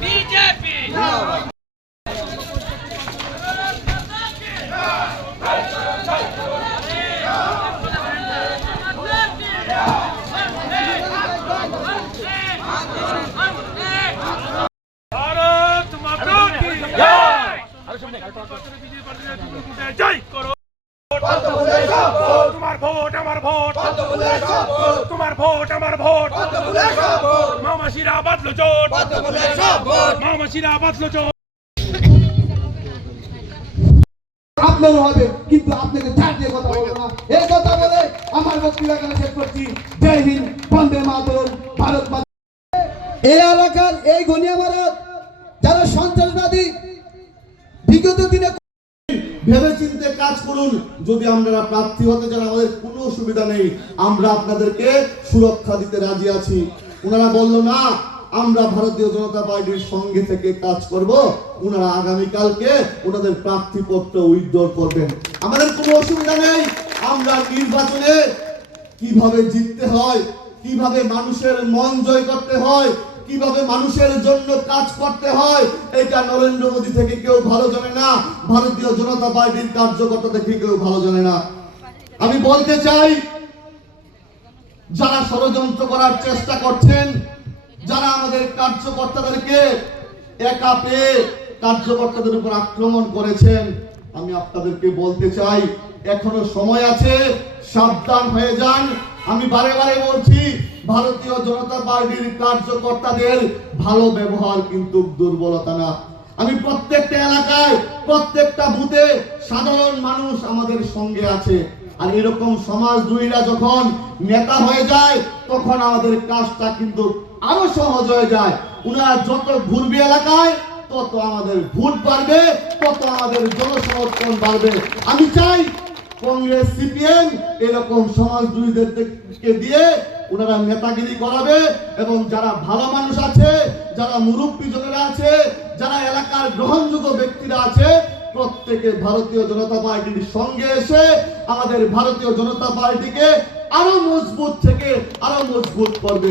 BJP Bharat মাতা জয় জয় করো আমার ভোট। তোমার আপনার হবে, কিন্তু আপনাকে ছাড় দিয়ে কথা বলব না। এই কথা বলে আমার বক্তৃতা শেষ করছি। জয় হিন্দ, বন্দে মাতরম, ভারত এই এলাকার এই গনিয়া ভারত, যারা সন্ত্রাসবাদী, বিগত দিনে ভেবে চিন্তে কাজ করুন। যদি আমরা প্রার্থী হতে চান, আমাদের কোনো অসুবিধা নেই। আমরা আপনাদেরকে সুরক্ষা দিতে রাজি আছি। ওনারা বলল, না, আমরা ভারতীয় জনতা পার্টির সঙ্গে থেকে কাজ করব। ওনারা আগামীকালকে ওনাদের প্রার্থীপত্র উইথড্র করবেন। আমাদের কোনো অসুবিধা নেই। আমরা নির্বাচনে কীভাবে জিততে হয়, কীভাবে মানুষের মন জয় করতে হয় কীভাবে মানুষের জন্য কাজ করতে হয়, এটা নরেন্দ্র মোদী থেকে কেউ ভালো জানে না, ভারতীয় জনতা পার্টির কার্যকর্তা থেকে কেউ ভালো জানে না। আমি বলতে চাই, যারা ষড়যন্ত্র করার চেষ্টা করছেন, যারা আমাদের কার্যকর্তাদেরকে একা পেয়ে কার্যকর্তাদের উপর আক্রমণ করেছেন, আমি আপনাদেরকে বলতে চাই, এখনও সময় আছে, সাবধান হয়ে যান। আমি বারে বারে বলছি, ভারতীয় জনতা পার্টির কার্যকর্তাদের ভালো ব্যবহার কিন্তু দুর্বলতা না। আমি প্রত্যেকটা এলাকায়, প্রত্যেকটা বুথে সাধারণ মানুষ আমাদের সঙ্গে আছে। আর এরকম সমাজ দুইরা যখন নেতা হয়ে যায়, তখন আমাদের কাজটা কিন্তু আরও সহজ হয়ে যায়। উনারা যত ঘুরবে এলাকায়, তত আমাদের ভোট বাড়বে, তত আমাদের জনসমর্থন বাড়বে। আমি চাই কংগ্রেস, সিপিএম এরকম সমাজ দুইদেরকে দিয়ে ওনারা নেতাগিরি করাবে এবং যারা ভালো মানুষ আছে, যারা মুরব্বী জনেরা আছে, যারা এলাকার গ্রহণযোগ্য ব্যক্তিরা আছে, প্রত্যেকে ভারতীয় জনতা পার্টির সঙ্গে এসে আমাদের ভারতীয় জনতা পার্টিকে আরও মজবুত থেকে আরও মজবুত করবে।